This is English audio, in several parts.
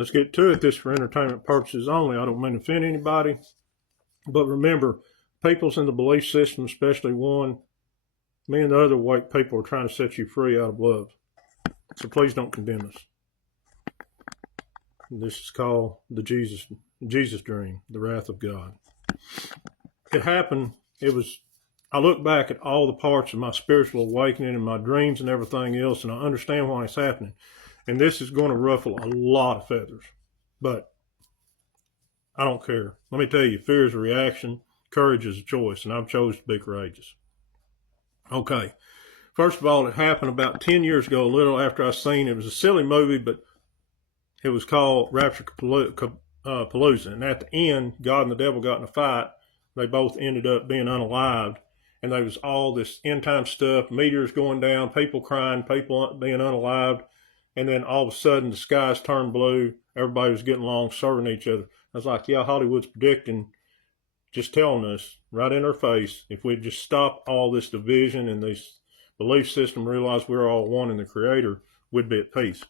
Let's get to it. This for entertainment purposes only. I don't mean to offend anybody. But remember, people's in the belief system, especially one, me and the other white people are trying to set you free out of love. So please don't condemn us. This is called the Jesus dream, the wrath of God. It happened. I look back at all the parts of my spiritual awakening and my dreams and everything else, and I understand why it's happening. And this is going to ruffle a lot of feathers. But I don't care. Let me tell you, fear is a reaction. Courage is a choice, and I've chosen to be courageous. Okay. First of all, it happened about 10 years ago, a little after I seen it. It was a silly movie, but it was called Rapture Palooza. And at the end, God and the devil got in a fight. They both ended up being unalived. And there was all this end time stuff, meteors going down, people crying, people being unalived. And then all of a sudden, the skies turned blue. Everybody was getting along, serving each other. I was like, yeah, Hollywood's predicting, just telling us right in our face, if we just stop all this division and this belief system, realize we're all one in the Creator, we'd be at peace.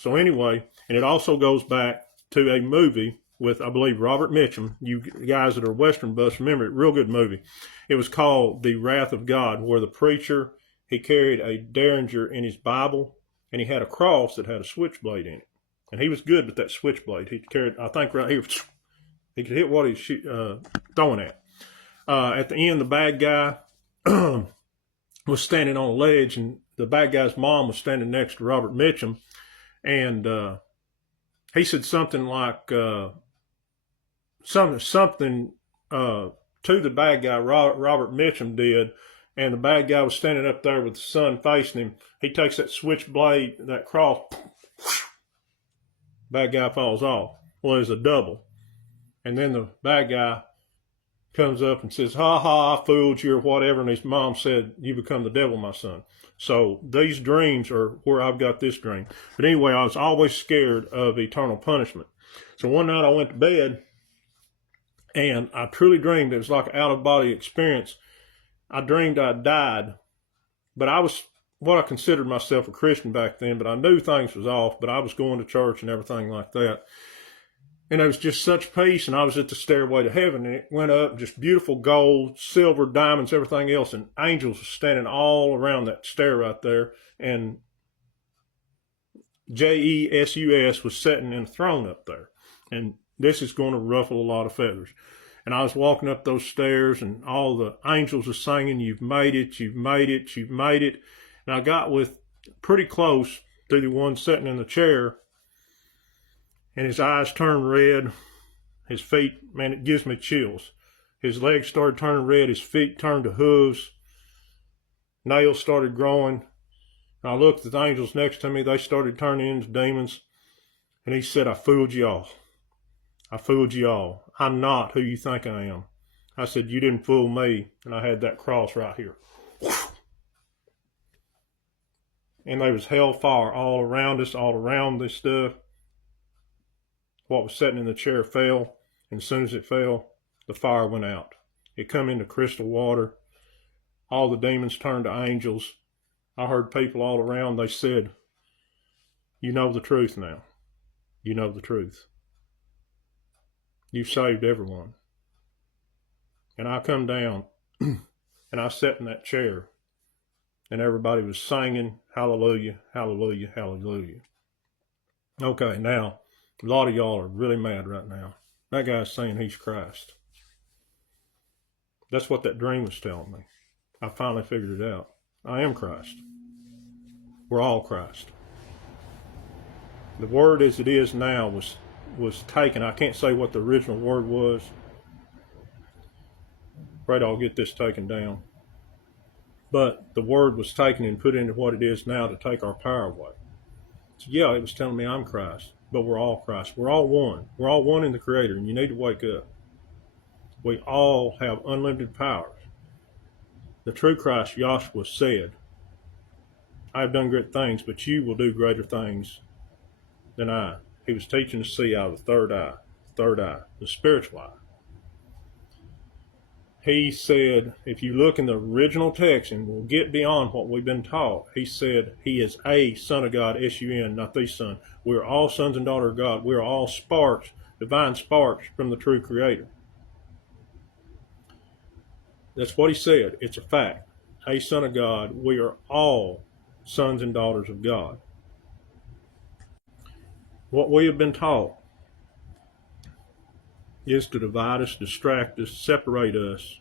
So anyway, and it also goes back to a movie with, I believe, Robert Mitchum. You guys that are Western buffs remember it, real good movie. It was called The Wrath of God, where the preacher, he carried a derringer in his Bible, and he had a cross that had a switchblade in it. And he was good with that switchblade. He carried, I think right here, he could hit what he's throwing at. At the end, the bad guy was standing on a ledge, and the bad guy's mom was standing next to Robert Mitchum. And he said something like, something to the bad guy, Robert Mitchum did, and the bad guy was standing up there with the sun facing him. He takes that switchblade, that cross, bad guy falls off. Well, there's a double. And then the bad guy comes up and says, ha ha, I fooled you or whatever. And his mom said, you become the devil, my son. So these dreams are where I've got this dream. But anyway, I was always scared of eternal punishment. So one night I went to bed, and I truly dreamed, it was like an out-of-body experience. I dreamed I died, but I was what I considered myself a Christian back then, but I knew things was off, but I was going to church and everything like that. And there was just such peace, and I was at the stairway to heaven, and it went up, just beautiful gold, silver, diamonds, everything else, and angels were standing all around that stair right there, and Jesus was sitting in a throne up there. And this is going to ruffle a lot of feathers. And I was walking up those stairs, and all the angels were singing, you've made it, you've made it, you've made it. And I got with pretty close to the one sitting in the chair, and his eyes turned red. His feet, man, it gives me chills. His legs started turning red. His feet turned to hooves. Nails started growing. And I looked at the angels next to me. They started turning into demons. And he said, I fooled you all. I fooled you all. I'm not who you think I am. I said, you didn't fool me. And I had that cross right here. And there was hellfire all around us, all around this stuff. What was sitting in the chair fell, and as soon as it fell, the fire went out. It come into crystal water. All the demons turned to angels. I heard people all around, they said, you know the truth now. You know the truth. You've saved everyone. And I come down, and I sat in that chair, and everybody was singing, hallelujah, hallelujah, hallelujah. Okay, now, a lot of y'all are really mad right now. That guy's saying he's Christ. That's what that dream was telling me. I finally figured it out. I am Christ. We're all Christ. The word as it is now was taken. I can't say what the original word was. Afraid I'll get this taken down. But the word was taken and put into what it is now to take our power away. So yeah, it was telling me I'm Christ, but we're all Christ. We're all one. We're all one in the Creator, and you need to wake up. We all have unlimited powers. The true Christ, Yahshua, said, I have done great things, but you will do greater things than I. He was teaching to see out of the third eye, the spiritual eye. he said, if you look in the original text, and we'll get beyond what we've been taught, he said he is a son of God, S-U-N, not the son. We're all sons and daughters of God. We're all sparks, divine sparks from the true creator. That's what he said. It's a fact. A son of God, we are all sons and daughters of God. What we have been taught is to divide us, distract us, separate us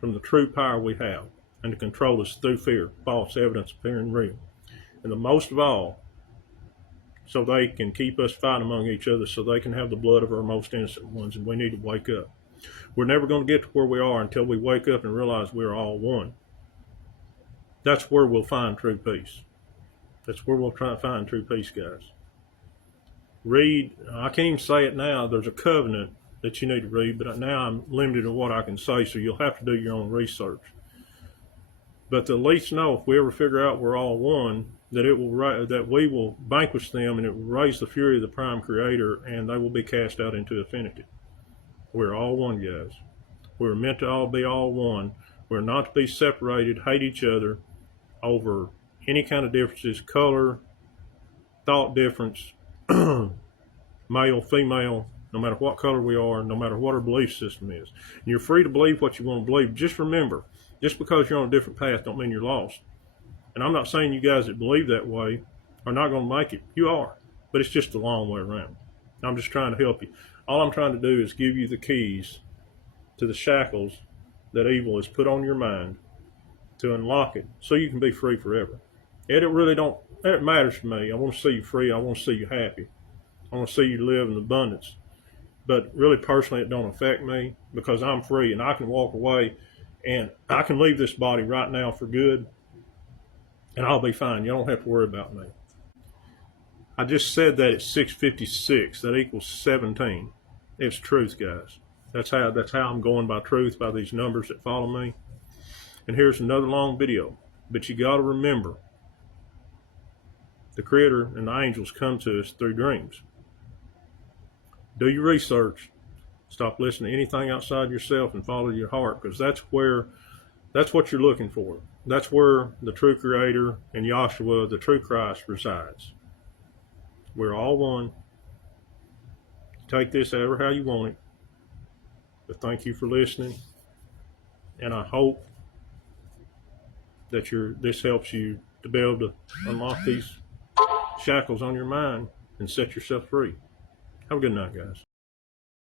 from the true power we have, and to control us through fear, false evidence appearing real. And the most of all, so they can keep us fighting among each other, so they can have the blood of our most innocent ones, and we need to wake up. We're never going to get to where we are until we wake up and realize we're all one. That's where we'll find true peace. That's where we'll try to find true peace, guys. Read, I can't even say it now, there's a covenant that you need to read, but now I'm limited to what I can say, so you'll have to do your own research. But to at least know, if we ever figure out we're all one, that we will vanquish them, and it will raise the fury of the prime creator, and they will be cast out into infinity. We're all one, guys. We're meant to all be all one. We're not to be separated, hate each other over any kind of differences, color, thought difference, male, female, no matter what color we are, no matter what our belief system is. And you're free to believe what you want to believe. Just remember, just because you're on a different path don't mean you're lost. And I'm not saying you guys that believe that way are not going to make it. You are. But it's just a long way around. I'm just trying to help you. All I'm trying to do is give you the keys to the shackles that evil has put on your mind to unlock it so you can be free forever. It matters to me. I want to see you free. I want to see you happy. I want to see you live in abundance. But really, personally, it don't affect me because I'm free and I can walk away and I can leave this body right now for good and I'll be fine. You don't have to worry about me. I just said that at 6:56. That equals 17. It's truth, guys. That's how I'm going by truth, by these numbers that follow me. And here's another long video. But you got to remember, the Creator and the angels come to us through dreams. Do your research. Stop listening to anything outside yourself and follow your heart, because that's what you're looking for. That's where the true Creator and Yahshua, the true Christ, resides. We're all one. Take this ever how you want it. But thank you for listening. And I hope that this helps you to be able to unlock these shackles on your mind and set yourself free. Have a good night, guys.